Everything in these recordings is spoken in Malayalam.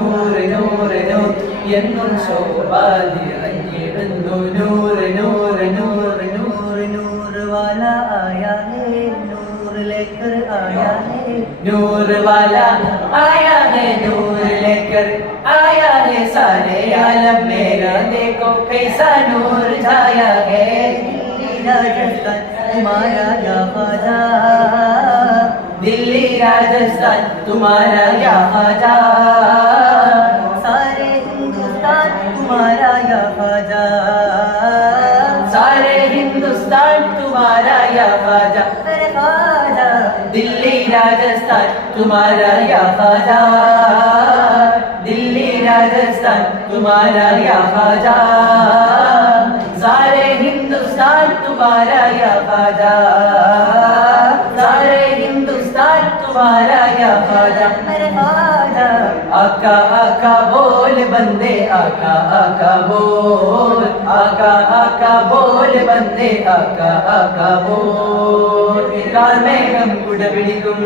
നൂറ് നൂറ് നൂറ് എന്നും ശോഭ നിറഞ്ഞിടുന്നു നൂറ് നൂറ് നൂറ് നൂറ് നൂറ് വാല ആയാ ഹേ നൂറ് ലേക്കർ ആയാ ഹേ നൂറ് വാല आया है नूर लेकर आया है सारे आलम मेरा देखो कैसा नूर छाया है राजस्थान तुम्हारा या ख्वाजा दिल्ली राजस्थान तुम्हारा या ख्वाजा सारे हिंदुस्तान तुम्हारा या ख्वाजा सारे हिंदुस्तान तुम्हारा या ख्वाजा अरे ख्वाजा दिल्ली राजस्थान तुम्हारा या ख्वाजा दिल्ली राजस्थान तुम्हारा या ख्वाजा सारे हिंदुस्तान तुम्हारा या ख्वाजा सारे हिंदुस्तान तुम्हारा या ख्वाजा अरे ख्वाजा आका आका बोल बंदे आका आका बोल आका आका बोल बंदे आका आका बोल കാർമേഘം കുടപിടിക്കും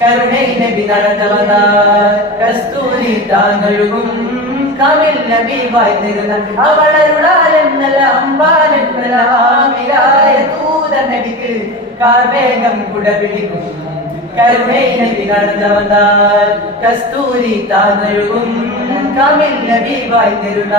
കരുണൈ നബി നടന്നവന കസ്തൂരി താങ്ങഴുകും കാമിൽ നബി വായ്തിരുന്ന അവളരുളാലെന്നല്ല അമ്പാലെന്നല്ല ആമിരായ തൂത നബിക്ക് കാർമേഘം കുടപിടിക്കും കരുണൈ നബി നടന്നവന കസ്തൂരി താങ്ങഴുകും കാമിൽ നബി വായ്തിരുന്ന